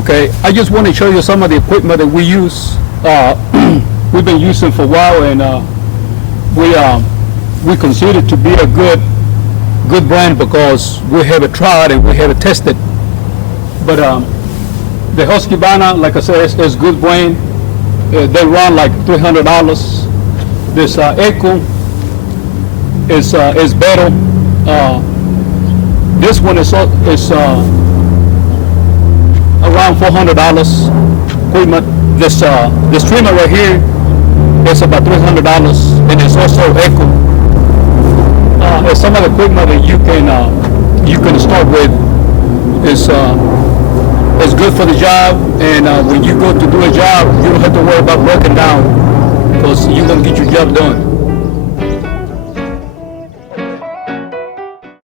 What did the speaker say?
Okay, I just want to show you some of the equipment that we use. We've been using for a while, and we consider it to be a good brand because we have it tried and we have it tested. But the Husqvarna, like I said, is good brand. They run like $300. This Echo is better. This one is around $400 equipment. This trimmer right here is about $300, and it's also Echo. It's some of the equipment that you can start with. It's good for the job, and when you go to do a job, you don't have to worry about broken down because you're gonna get your job done.